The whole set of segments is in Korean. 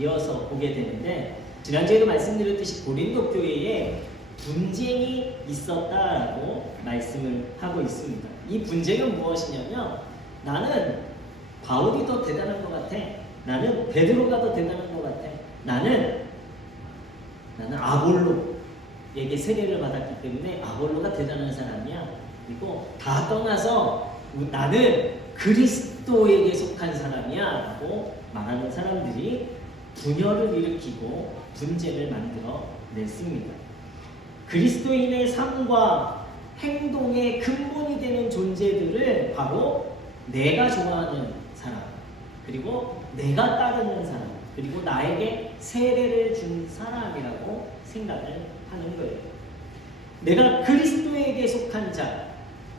이어서 보게 되는데, 지난주에도 말씀드렸듯이 고린도 교회에 분쟁이 있었다라고 말씀을 하고 있습니다. 이 분쟁은 무엇이냐면, 나는 바울이 더 대단한 것 같아, 나는 베드로가 더 대단한 것 같아, 나는 아볼로에게 세례를 받았기 때문에 아볼로가 대단한 사람이야. 그리고 다 떠나서 나는 그리스도에게 속한 사람이야 라고 말하는 사람들이 분열을 일으키고 분쟁을 만들어 냈습니다. 그리스도인의 삶과 행동의 근본이 되는 존재들을 바로 내가 좋아하는 사람, 그리고 내가 따르는 사람, 그리고 나에게 세례를 준 사람이라고 생각을 하는 거예요. 내가 그리스도에게 속한 자,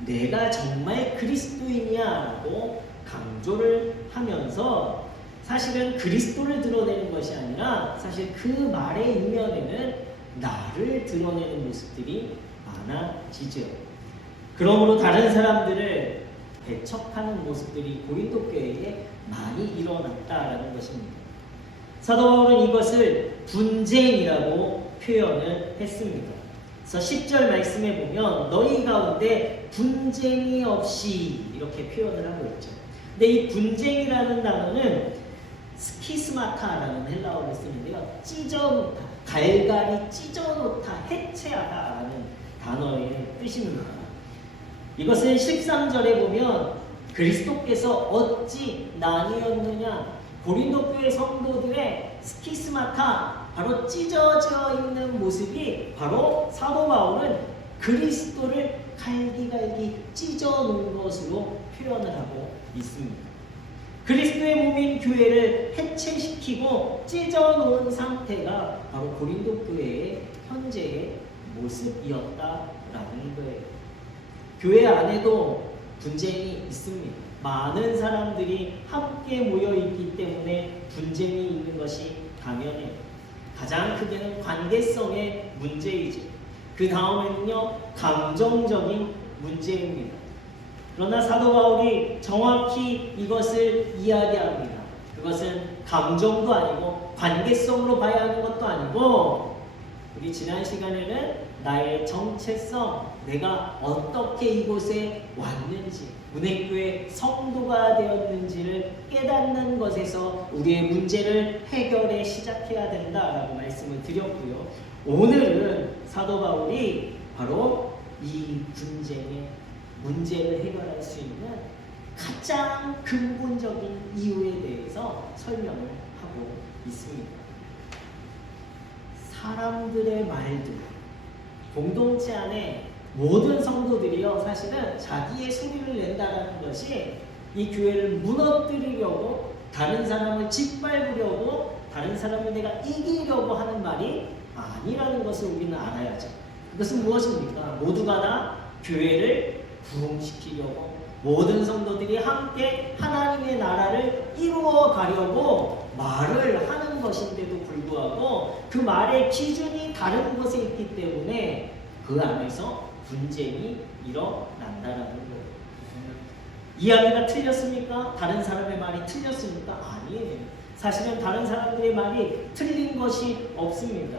내가 정말 그리스도인이야라고 강조를 하면서 사실은 그리스도를 드러내는 것이 아니라 사실 그 말의 이면에는 나를 드러내는 모습들이 많아지죠. 그러므로 다른 사람들을 배척하는 모습들이 고린도 교회에 많이 일어났다라는 것입니다. 사도 바울은 이것을 분쟁이라고 표현을 했습니다. 그래서 10절 말씀에 보면 너희 가운데 분쟁이 없이 이렇게 표현을 하고 있죠. 근데 이 분쟁이라는 단어는 스키스마타라는 헬라어를 쓰는데요. 찢어놓다, 갈갈이 찢어놓다, 해체하다라는 단어의 뜻입니다. 이것은 13절에 보면 그리스도께서 어찌 나뉘었느냐, 고린도 교회 성도들의 스키스마타, 바로 찢어져 있는 모습이 바로 사도 바울은 그리스도를 갈기갈기 찢어 놓은 것으로 표현을 하고 있습니다. 그리스도의 몸인 교회를 해체시키고 찢어 놓은 상태가 바로 고린도 교회의 현재의 모습이었다라는 거예요. 교회 안에도 분쟁이 있습니다. 많은 사람들이 함께 모여 있기 때문에 분쟁이 있는 것이 당연해요. 가장 크게는 관계성의 문제이죠. 그 다음에는요, 감정적인 문제입니다. 그러나 사도 바울이 정확히 이것을 이야기합니다. 그것은 감정도 아니고 관계성으로 봐야 하는 것도 아니고, 우리 지난 시간에는 나의 정체성, 내가 어떻게 이곳에 왔는지, 은행교회 성도가 되었는지를 깨닫는 것에서 우리의 문제를 해결해 시작해야 된다라고 말씀을 드렸고요. 오늘은 사도 바울이 바로 이 분쟁의 문제를 해결할 수 있는 가장 근본적인 이유에 대해서 설명을 하고 있습니다. 사람들의 말들, 공동체 안에 모든 성도들이요, 사실은 자기의 소리를 낸다는 것이 이 교회를 무너뜨리려고, 다른 사람을 짓밟으려고, 다른 사람을 내가 이기려고 하는 말이 아니라는 것을 우리는 알아야죠. 그것은 무엇입니까? 모두가 다 교회를 부흥시키려고, 모든 성도들이 함께 하나님의 나라를 이루어 가려고 말을 하는 것인데도 불구하고 그 말의 기준이 다른 것에 있기 때문에 그 안에서 분쟁이 일어난다는 거예요. 이야기가 틀렸습니까? 다른 사람의 말이 틀렸습니까? 아니에요. 사실은 다른 사람들의 말이 틀린 것이 없습니다.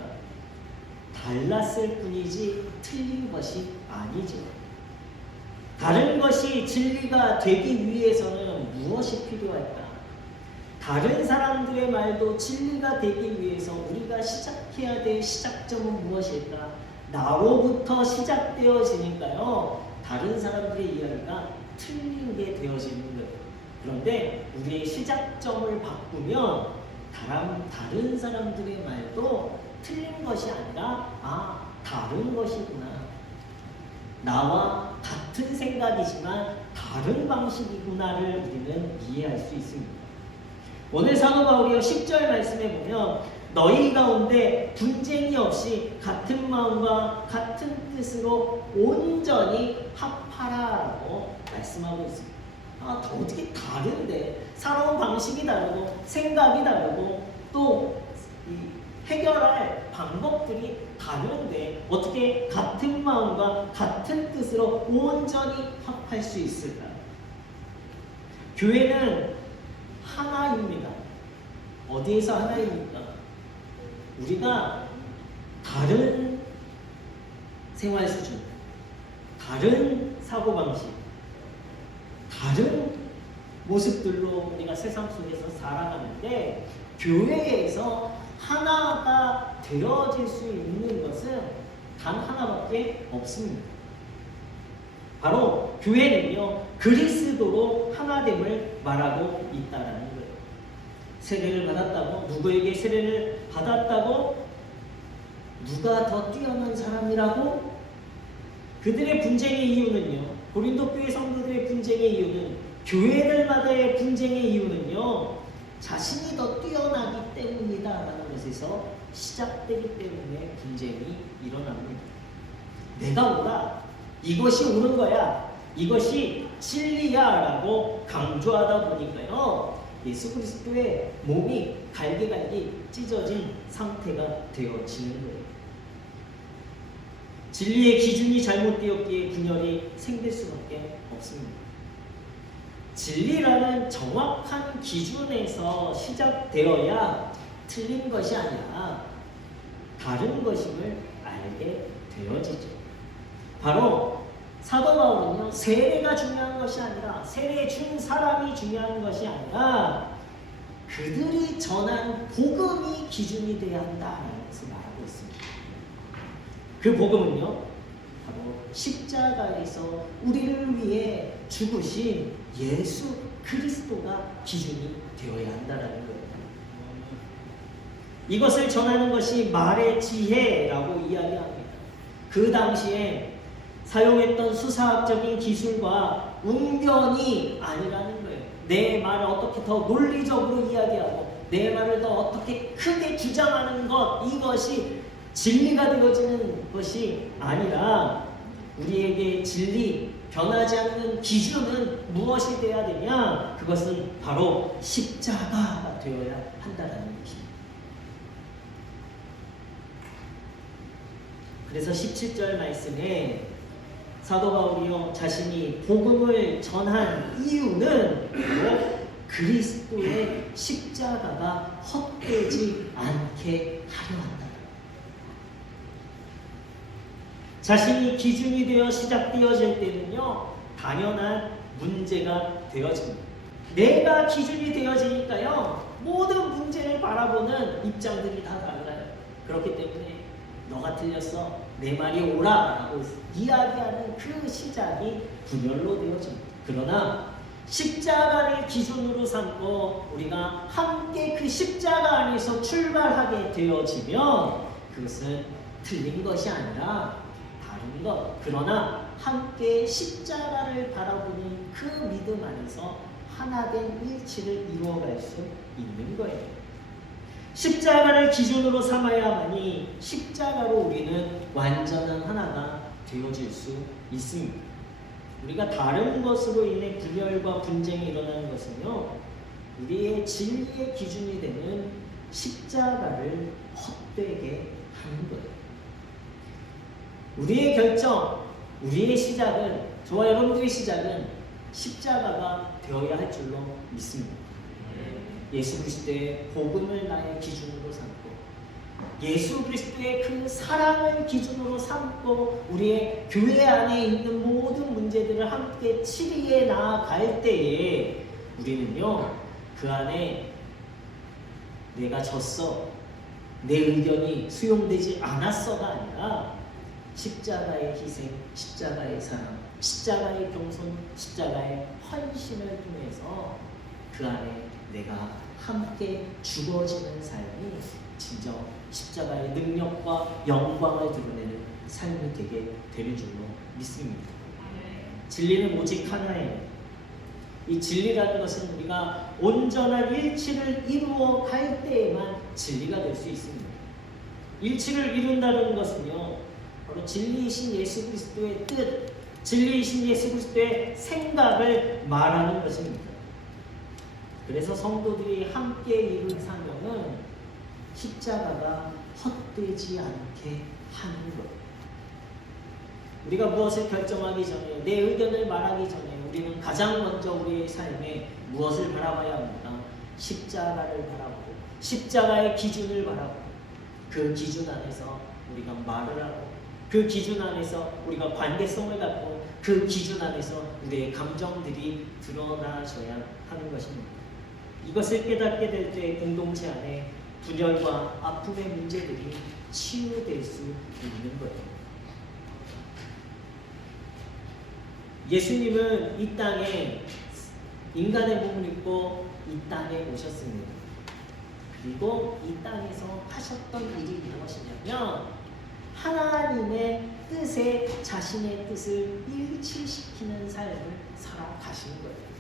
달랐을 뿐이지 틀린 것이 아니죠. 다른 것이 진리가 되기 위해서는 무엇이 필요할까? 다른 사람들의 말도 진리가 되기 위해서 우리가 시작해야 될 시작점은 무엇일까? 나로부터 시작되어지니까요, 다른 사람들의 이야기가 틀린 게 되어지는 거예요. 그런데 우리의 시작점을 바꾸면 다른 사람들의 말도 틀린 것이 아니라 다른 것이구나, 나와 같은 생각이지만 다른 방식이구나를 우리는 이해할 수 있습니다. 오늘 사도 바울이 10절 말씀에 보면 너희 가운데 분쟁이 없이 같은 마음과 같은 뜻으로 온전히 합하라라고 말씀하고 있습니다. 어떻게 다른데? 살아온 방식이 다르고 생각이 다르고 또 해결할 방법들이 다른데 어떻게 같은 마음과 같은 뜻으로 온전히 합할 수 있을까요? 교회는 하나입니다. 어디에서 하나입니까? 우리가 다른 생활 수준, 다른 사고방식, 다른 모습들로 우리가 세상 속에서 살아가는데 교회에서 하나가 되어질 수 있는 것은 단 하나밖에 없습니다. 바로 교회는요, 그리스도로 하나됨을 말하고 있다라는 거예요. 세례를 받았다고? 누구에게 세례를 받았다고? 누가 더 뛰어난 사람이라고? 그들의 분쟁의 이유는요, 고린도 교회 성도들의 분쟁의 이유는, 교회들마다의 분쟁의 이유는요, 자신이 더 뛰어나기 때문이다라는 것에서 시작되기 때문에 분쟁이 일어납니다. 내가 뭐라? 이것이 옳은 거야. 이것이 진리야 라고 강조하다 보니까요, 예수 그리스도의 몸이 갈기갈기 찢어진 상태가 되어지는 거예요. 진리의 기준이 잘못되었기에 분열이 생길 수밖에 없습니다. 진리라는 정확한 기준에서 시작되어야 틀린 것이 아니라 다른 것임을 알게 되어지죠. 바로 사도 바울은요, 세례가 중요한 것이 아니라, 세례 준 사람이 중요한 것이 아니라 그들이 전한 복음이 기준이 되어야 한다는 것을 말하고 있습니다. 그 복음은요, 바로 십자가에서 우리를 위해 죽으신 예수 그리스도가 기준이 되어야 한다는 거예요. 이것을 전하는 것이 말의 지혜라고 이야기합니다. 그 당시에 사용했던 수사학적인 기술과 웅변이 아니라는 거예요. 내 말을 어떻게 더 논리적으로 이야기하고 내 말을 더 어떻게 크게 주장하는 것, 이것이 진리가 되어지는 것이 아니라 우리에게 진리, 변하지 않는 기준은 무엇이 되어야 되냐? 그것은 바로 십자가가 되어야 한다는 것입니다. 그래서 17절 말씀에 사도 바울이요, 자신이 복음을 전한 이유는 바로 그리스도의 십자가가 헛되지 않게 하려 한다. 자신이 기준이 되어 시작되어질 때는요, 당연한 문제가 되어집니다. 내가 기준이 되어지니까요, 모든 문제를 바라보는 입장들이 다 달라요. 그렇기 때문에 너가 틀렸어, 내 말이 옳아라고 이야기하는 그 시작이 분열로 되어집니다. 그러나 십자가를 기준으로 삼고 우리가 함께 그 십자가 안에서 출발하게 되어지면 그것은 틀린 것이 아니라 다른 것, 그러나 함께 십자가를 바라보는 그 믿음 안에서 하나된 일치를 이루어갈 수 있는 거예요. 십자가를 기준으로 삼아야만이 십자가로 우리는 완전한 하나가 되어질 수 있습니다. 우리가 다른 것으로 인해 분열과 분쟁이 일어나는 것은요, 우리의 진리의 기준이 되는 십자가를 헛되게 하는 거예요. 우리의 결정, 우리의 시작은, 저와 여러분들의 시작은 십자가가 되어야 할 줄로 믿습니다. 예수 그리스도의 복음을 나의 기준으로 삼고 예수 그리스도의 그 사랑을 기준으로 삼고 우리의 교회 안에 있는 모든 문제들을 함께 치리해 나아갈 때에 우리는요, 그 안에 내가 졌어, 내 의견이 수용되지 않았어가 아니라 십자가의 희생, 십자가의 사랑, 십자가의 겸손, 십자가의 헌신을 통해서 그 안에 내가 함께 죽어지는 삶이 진정 십자가의 능력과 영광을 드러내는 삶이 되게 되는 줄로 믿습니다. 진리는 오직 하나예요. 이 진리라는 것은 우리가 온전한 일치를 이루어 갈 때에만 진리가 될 수 있습니다. 일치를 이룬다는 것은요, 바로 진리이신 예수 그리스도의 뜻, 진리이신 예수 그리스도의 생각을 말하는 것입니다. 그래서 성도들이 함께 이룬 사명은 십자가가 헛되지 않게 하는 것. 우리가 무엇을 결정하기 전에, 내 의견을 말하기 전에 우리는 가장 먼저 우리의 삶에 무엇을 바라봐야 합니까? 십자가를 바라보고 십자가의 기준을 바라고 그 기준 안에서 우리가 말을 하고 그 기준 안에서 우리가 관계성을 갖고 그 기준 안에서 우리의 감정들이 드러나셔야 하는 것입니다. 이것을 깨닫게 될 때 공동체 안에 분열과 아픔의 문제들이 치유될 수 있는 거예요. 예수님은 이 땅에 인간의 몸을 입고 이 땅에 오셨습니다. 그리고 이 땅에서 하셨던 일이 무엇이냐면 하나님의 뜻에 자신의 뜻을 일치시키는 삶을 살아가신 거예요.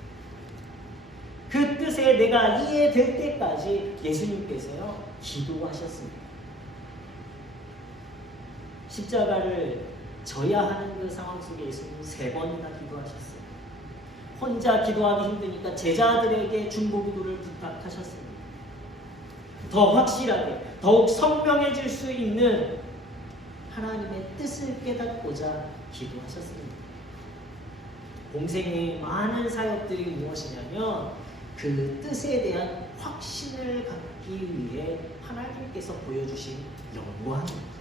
그 뜻에 내가 이해될 때까지 예수님께서요 기도하셨습니다. 십자가를 져야 하는 그 상황 속에 예수님은 3번이나 기도하셨어요. 혼자 기도하기 힘드니까 제자들에게 중보기도를 부탁하셨습니다. 더 확실하게 더욱 선명해질 수 있는 하나님의 뜻을 깨닫고자 기도하셨습니다. 공생의 많은 사역들이 무엇이냐면 그 뜻에 대한 확신을 갖기 위해 하나님께서 보여주신 연구합니다.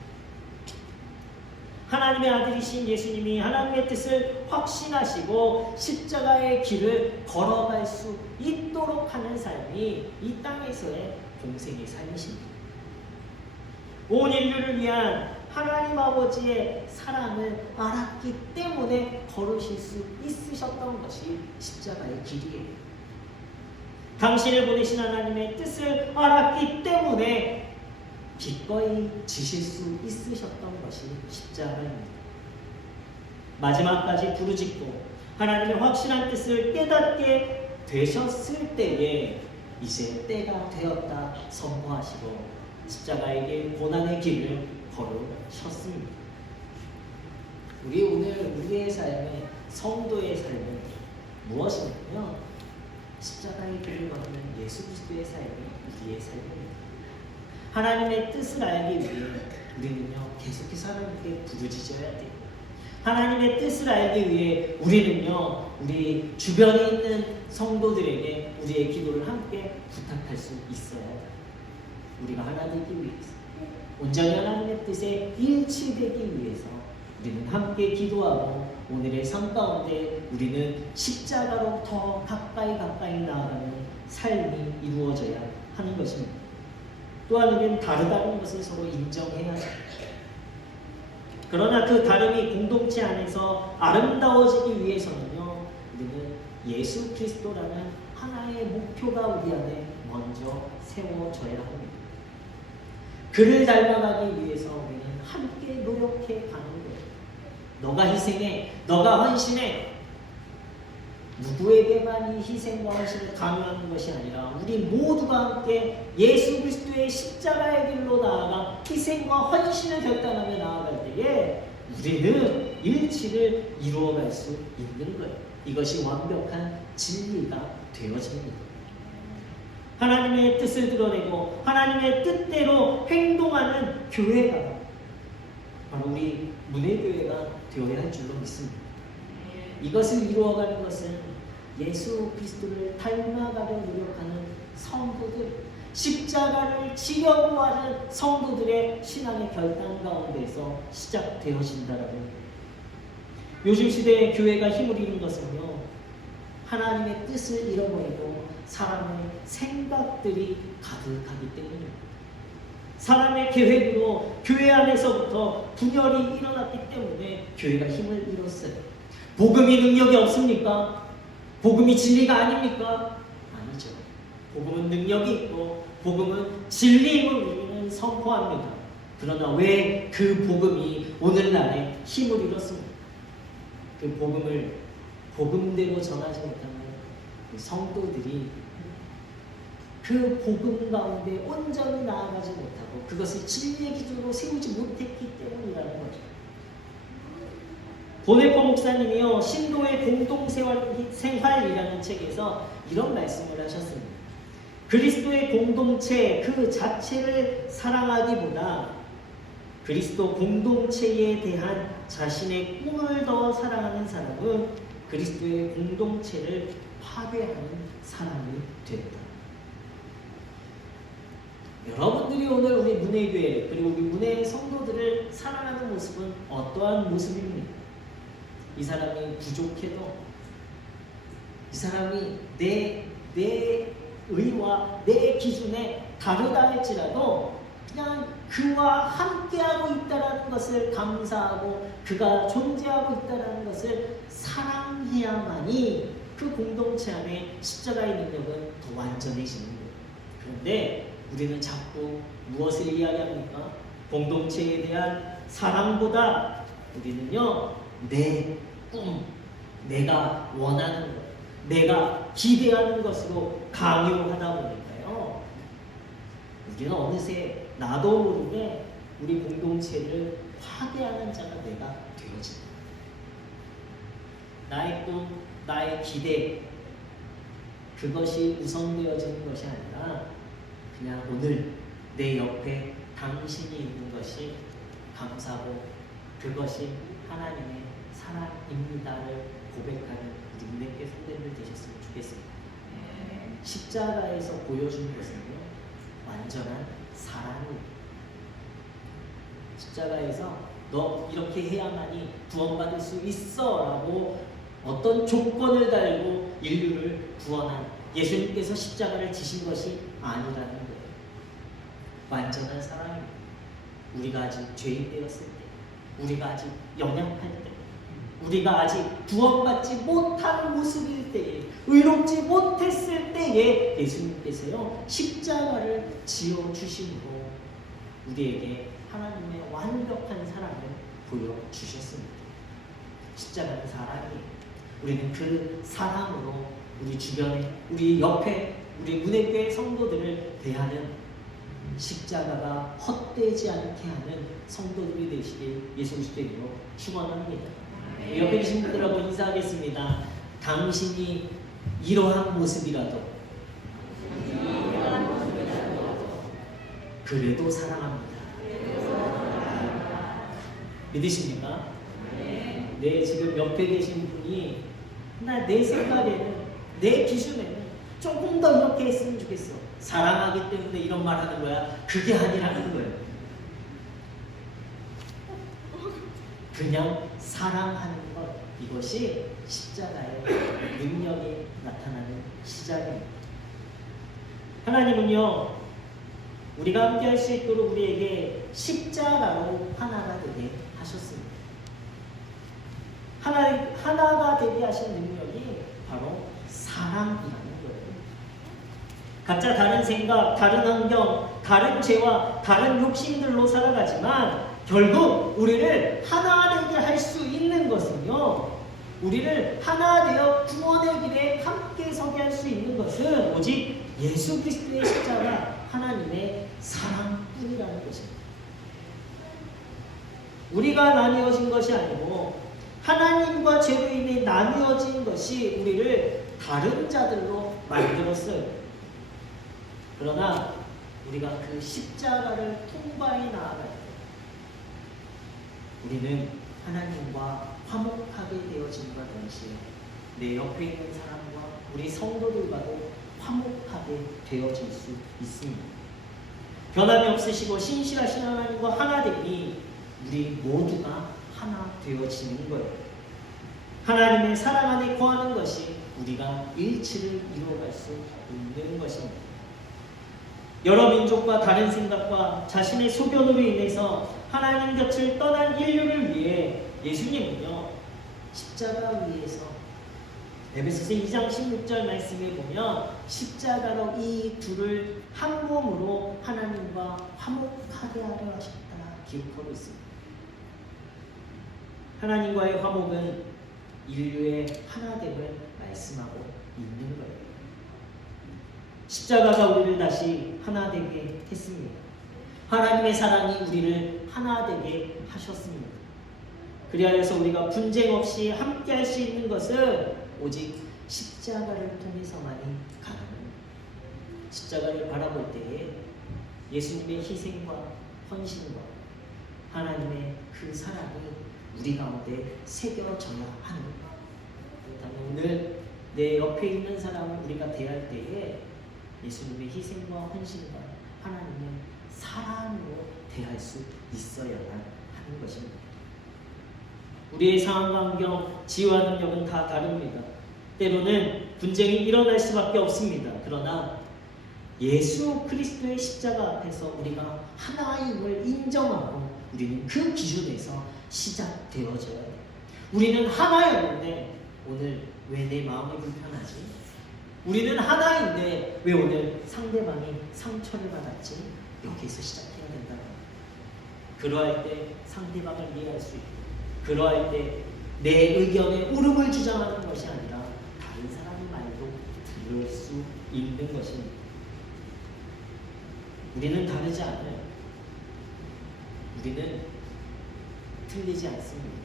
하나님의 아들이신 예수님이 하나님의 뜻을 확신하시고 십자가의 길을 걸어갈 수 있도록 하는 삶이 이 땅에서의 공생의 삶이십니다. 온 인류를 위한 하나님 아버지의 사랑을 알았기 때문에 걸으실 수 있으셨던 것이 십자가의 길이에요. 당신을 보내신 하나님의 뜻을 알았기 때문에 기꺼이 지실 수 있으셨던 것이 십자가입니다. 마지막까지 부르짖고 하나님의 확실한 뜻을 깨닫게 되셨을 때에 이제 때가 되었다 선포하시고 십자가의 길, 고난의 길을 걸으셨습니다. 우리 오늘 우리의 삶의 성도의 삶은 무엇이냐면 십자가의 길을 걷는 예수 그리스도의 삶이 우리의 삶입니다. 하나님의 뜻을 알기 위해 우리는요 계속해서 하나님께 부르짖어야 돼요. 하나님의 뜻을 알기 위해 우리는요 우리 주변에 있는 성도들에게 우리의 기도를 함께 부탁할 수 있어야 돼요. 우리가 하나 되기 위해서 온전히 하나님의 뜻에 일치되기 위해서 우리는 함께 기도하고 오늘의 삶 가운데 우리는 십자가로 더 가까이 나아가는 삶이 이루어져야 하는 것입니다. 또한 우리는 다르다는 것을 서로 인정해야 합니다. 그러나 그 다름이 공동체 안에서 아름다워지기 위해서는요 우리는 예수 그리스도라는 하나의 목표가 우리 안에 먼저 세워져야 합니다. 그를 닮아가기 위해서 우리는 함께 노력해 가는 거예요. 너가 희생해, 너가 헌신해. 누구에게만 이 희생과 헌신을 강요하는 것이 아니라 우리 모두가 함께 예수 그리스도의 십자가의 길로 나아가 희생과 헌신을 결단하며 나아갈 때에 우리는 일치를 이루어갈 수 있는 거예요. 이것이 완벽한 진리가 되어집니다. 하나님의 뜻을 드러내고 하나님의 뜻대로 행동하는 교회가 바로 우리 문혜교회가 되어야 할 줄로 믿습니다. 이것을 이루어가는 것은 예수 그리스도를 닮아가려 노력하는 성도들, 십자가를 지려고 하는 성도들의 신앙의 결단 가운데서 시작되어진다라는 요즘 시대의 교회가 힘을 잃은 것은요 하나님의 뜻을 잃어버리고 사람의 생각들이 가득하기 때문입니다. 사람의 계획으로 교회 안에서부터 분열이 일어났기 때문에 교회가 힘을 잃었어요. 복음이 능력이 없습니까? 복음이 진리가 아닙니까? 아니죠. 복음은 능력이 있고 복음은 진리임을 우리는 선포합니다. 그러나 왜 그 복음이 오늘날에 힘을 잃었습니까? 그 복음을 복음대로 전하지 못하는 성도들이 그 복음 가운데 온전히 나아가지 못하고 그것을 진리의 기준으로 세우지 못했기 때문이라는 거죠. 보네포 목사님이요 신도의 공동생활이라는 책에서 이런 말씀을 하셨습니다. 그리스도의 공동체 그 자체를 사랑하기보다 그리스도 공동체에 대한 자신의 꿈을 더 사랑하는 사람은 그리스도의 공동체를 파괴하는 사람이 되었다. 여러분들이 오늘 우리 문해교회 그리고 우리 문해 성도들을 사랑하는 모습은 어떠한 모습입니까? 이 사람이 부족해도 이 사람이 내 의와 내 기준에 다르다 할지라도 그냥 그와 함께하고 있다는 것을 감사하고 그가 존재하고 있다는 것을 사랑해야만이 그 공동체 안에 십자가의 능력은 더 완전해지는 거예요. 그런데 우리는 자꾸 무엇을 이야기합니까? 공동체에 대한 사랑보다 우리는요, 내 꿈, 내가 원하는 것, 내가 기대하는 것으로 강요하다 보니까요, 우리는 어느새 나도 모르게 우리 공동체를 파괴하는 자가 내가 되어집니다. 나의 꿈, 나의 기대, 그것이 우선되어지는 것이 아니라 그냥 오늘 내 옆에 당신이 있는 것이 감사하고 그것이 하나님의 사랑입니다를 고백하는 우리 문해교회 성도님들 되셨으면 좋겠습니다. 십자가에서 보여주는 것은요, 완전한 사랑입니다. 십자가에서 너 이렇게 해야만이 구원받을 수 있어 라고 어떤 조건을 달고 인류를 구원한 예수님께서 십자가를 지신 것이 아니라는 거예요. 완전한 사랑입니다. 우리가 아직 죄인 되었을 때, 우리가 아직 연약할 때, 우리가 아직 구원받지 못한 모습일 때에, 의롭지 못했을 때에 예수님께서요, 십자가를 지어주심으로 우리에게 하나님의 완벽한 사랑을 보여주셨습니다. 십자가는 사랑이에요. 우리는 그 사랑으로 우리 주변에, 우리 옆에, 우리 문해교회 성도들을 대하는 십자가가 헛되지 않게 하는 성도들이 되시길 예수 그리스도의 이름으로 축원합니다. 옆에 계신 분들하고 인사하겠습니다. 당신이 이러한 모습이라도 그래도 사랑합니다. 믿으십니까? 네, 지금 옆에 계신 분이 내 생각에는, 내 기준에는 조금 더 이렇게 했으면 좋겠어. 사랑하기 때문에 이런 말 하는 거야. 그게 아니라는 거예요. 그냥 사랑하는 것, 이것이 십자가의 능력이 나타나는 시작입니다. 하나님은요, 우리가 함께 할 수 있도록 우리에게 십자가로 하나가 되게 하셨습니다. 하나가 되게 하신 능력이 바로 사랑이라는 거예요. 각자 다른 생각, 다른 환경, 다른 죄와 다른 욕심들로 살아가지만 결국 우리를 하나 되게 할 수 있는 것은요, 우리를 하나 되어 구원의 길에 함께 서게 할 수 있는 것은 오직 예수 그리스도의 십자가, 하나님의 사랑뿐이라는 것입니다. 우리가 나뉘어진 것이 아니고 하나님과 죄로 인해 나뉘어진 것이 우리를 다른 자들로 만들었어요. 그러나 우리가 그 십자가를 통과해 나아갈 때 우리는 하나님과 화목하게 되어진과 동시에 내 옆에 있는 사람과 우리 성도들과도 화목하게 되어질 수 있습니다. 변함이 없으시고 신실하신 하나님과 하나 되니 우리 모두가 하나 되어지는 거예요. 하나님의 사랑 안에 거하는 것이 우리가 일치를 이루어갈 수 있는 것입니다. 여러 민족과 다른 생각과 자신의 소견으로 인해서 하나님 곁을 떠난 인류를 위해 예수님은요, 십자가 위에서 에베소서 2장 16절 말씀에 보면 십자가로 이 둘을 한 몸으로 하나님과 화목하게 하려 하셨다 기록하고 있습니다. 하나님과의 화목은 인류의 하나됨을 말씀하고 있는 거예요. 십자가가 우리를 다시 하나 되게 했습니다. 하나님의 사랑이 우리를 하나 되게 하셨습니다. 그리하여서 우리가 분쟁 없이 함께 할 수 있는 것은 오직 십자가를 통해서만이 가능합니다. 십자가를 바라볼 때에 예수님의 희생과 헌신과 하나님의 그 사랑이 우리 가운데 새겨져야 하는 것. 그렇다면 오늘 내 옆에 있는 사람을 우리가 대할 때에 예수님의 희생과 헌신과 하나님의 사랑으로 대할 수 있어야만 하는 것입니다. 우리의 상황과 환경, 지혜와 능력은 다 다릅니다. 때로는 분쟁이 일어날 수밖에 없습니다. 그러나 예수 그리스도의 십자가 앞에서 우리가 하나임을 인정하고 우리는 그 기준에서 시작되어져야 돼요. 우리는 하나였는데 오늘 왜 내 마음이 불편하지? 우리는 하나인데 왜 오늘 상대방이 상처를 받았지? 여기에서 시작해야 된다. 그러할 때 상대방을 이해할 수 있고, 그러할 때 내 의견에 옳음을 주장하는 것이 아니라 다른 사람의 말도 들을 수 있는 것입니다. 우리는 다르지 않아요. 우리는 틀리지 않습니다.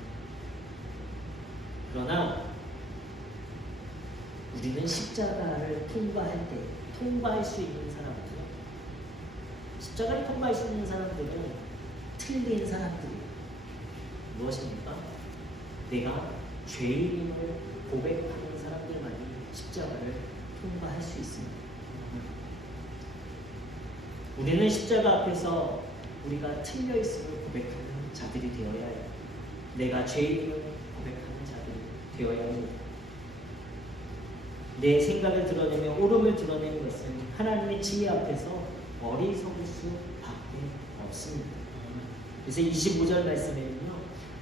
그러나 우리는 십자가를 통과할 수 있는 사람들이요. 십자가를 통과할 수 있는 사람들은 틀린 사람들이에요. 무엇입니까? 내가 죄인임을 고백하는 사람들만이 십자가를 통과할 수 있습니다. 우리는 십자가 앞에서 우리가 틀려 있음을 고백하는 자들이 되어야 해요. 내가 죄인임을 고백하는 자들이 되어야 합니다. 내 생각을 드러내며 옳음을 드러내는 것은 하나님의 지혜 앞에서 어리석을 수밖에 없습니다. 그래서 25절 말씀에는요,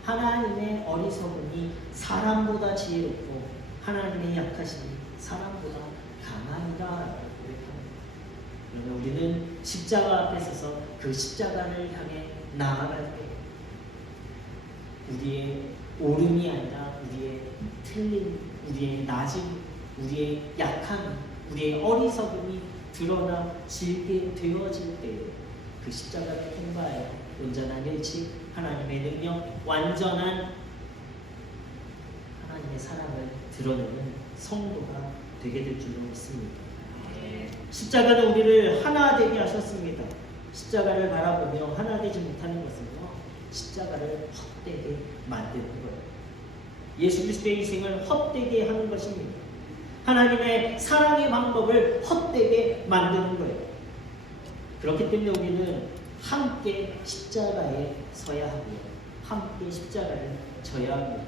하나님의 어리석음이 사람보다 지혜롭고 하나님의 약하심이 사람보다 강하니라 고백합니다. 그러면 우리는 십자가 앞에 서서 그 십자가를 향해 나아갈 때 우리의 옳음이 아니라 우리의 틀림, 우리의 낮음, 우리의 약함, 우리의 어리석음이 드러나지게 되어질 때 그 십자가를 통과하여 온전한 일치, 하나님의 능력, 완전한 하나님의 사랑을 드러내는 성도가 되게 될 줄로 믿습니다. 십자가는 우리를 하나 되게 하셨습니다. 십자가를 바라보며 하나 되지 못하는 것은요, 십자가를 헛되게 만드는 거예요. 예수 그리스도의 희생을 헛되게 하는 것입니다. 하나님의 사랑의 방법을 헛되게 만드는 거예요. 그렇기 때문에 우리는 함께 십자가에 서야 하고요, 함께 십자가를 져야 합니다.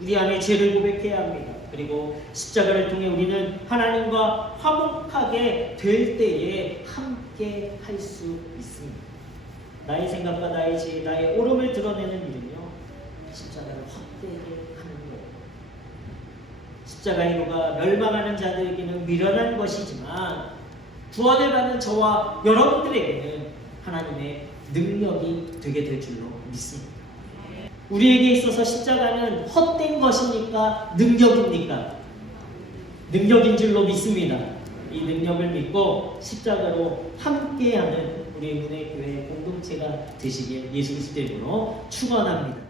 우리 안에 죄를 고백해야 합니다. 그리고 십자가를 통해 우리는 하나님과 화목하게 될 때에 함께 할 수 있습니다. 나의 생각과 나의 지혜, 나의 옳음을 드러내는 일은요, 십자가를 헛되게 하는 거예요. 십자가의 도가 멸망하는 자들에게는 미련한 것이지만 구원을 받는 저와 여러분들에게는 하나님의 능력이 되게 될 줄로 믿습니다. 우리에게 있어서 십자가는 헛된 것입니까? 능력입니까? 능력인 줄로 믿습니다. 이 능력을 믿고 십자가로 함께하는 우리 문혜교회 공동체가 되시길 예수 그리스도 이름으로 축원합니다.